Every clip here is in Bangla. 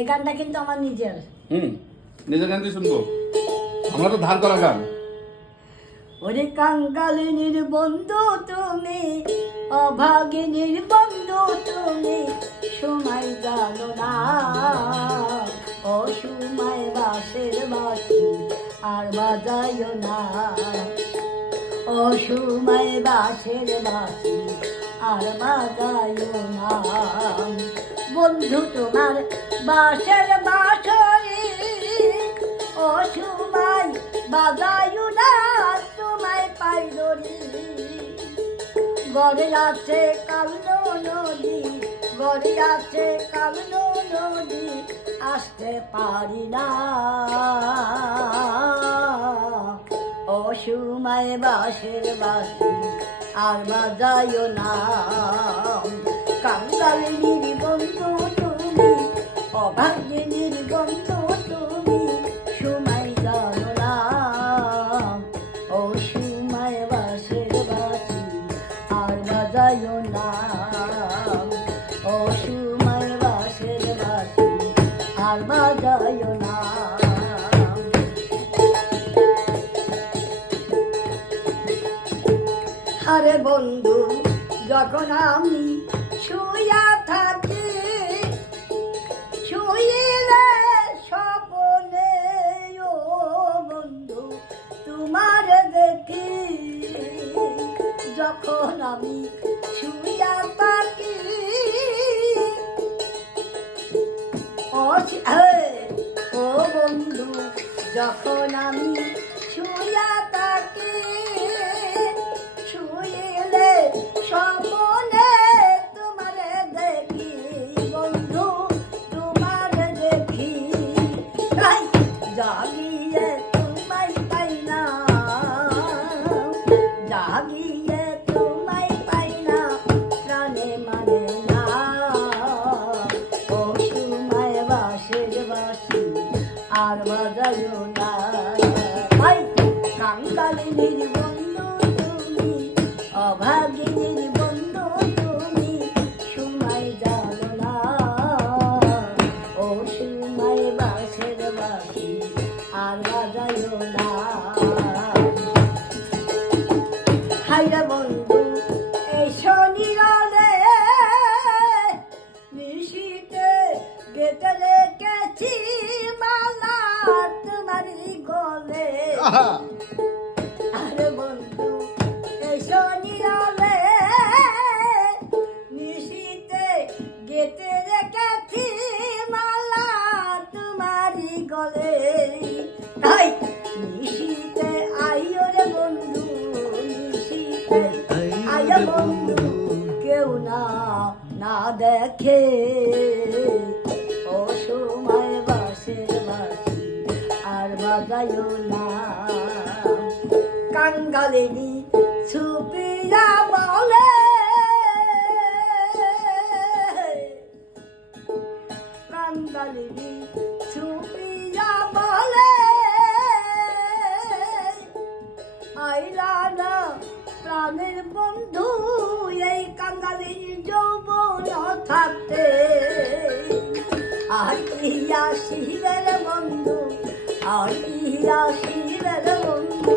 এই গানটা কিন্তু আমার নিজের। হুম নিজের গান দিয়ে শুনব। আমরা তো ধার করা গান। ওরে কাঙ্গালিনীর বন্ধু তুমি অভাগিনীর বন্ধু তুমি সময় জানো না ও সময় বাসের বাসি আর বাজাইও না ও সময় বাসের বাসি আর বাজাইও না। বন্ধু তোমার বাসের বাসরি ও বাজাইও না, তোমায় পাই ধরি গড়ে আছে কালো নদী, গড়ে আছে কালো নদী, আসতে পারি না। অসময় বাসের বাসি আর বাজাইও না। কাঙ্গালিনীর বন্ধু তুমি অভাগিনীর বন্ধু তুমি, সময় জানো না। ও সময় বাসের বাসি আর বাজাইও না। ও সময় বাসের বাসি আর বাজাইও আরে বন্ধু, যখন আমি শুয়া থাকি, শুইলে স্বপনে, ও বন্ধু, তোমার দেখি, যখন আমি শুয়া থাকি ও বন্ধু, যখন আমি কাঙ্গালিনীর বন্ধু তুমি অভাগিনীর বন্ধু তুমি সময় জানো না ও সময় বাসের বাসি আর বাজাইও না হাইরা বন্ধু এই শনিরালে নিশিতে গেতে রেখেছি মালা তোমারই গলে বন্ধু কেউ না না দেখে। ও সময় আর বাজাইও না। কাঙ্গালিনী ছুপিয়া বলে থাকতে আইয়া শিবের বন্ধু আইয়া শিবের বন্ধু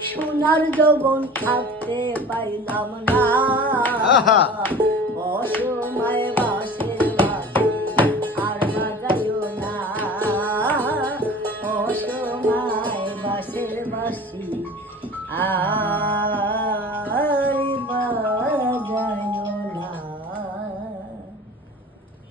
সোনার যৌবন থাকতে পাইলাম না। আহা। অসময় বাসের বাসি আর বাজাইও না। অসময় বাসের বাসি আর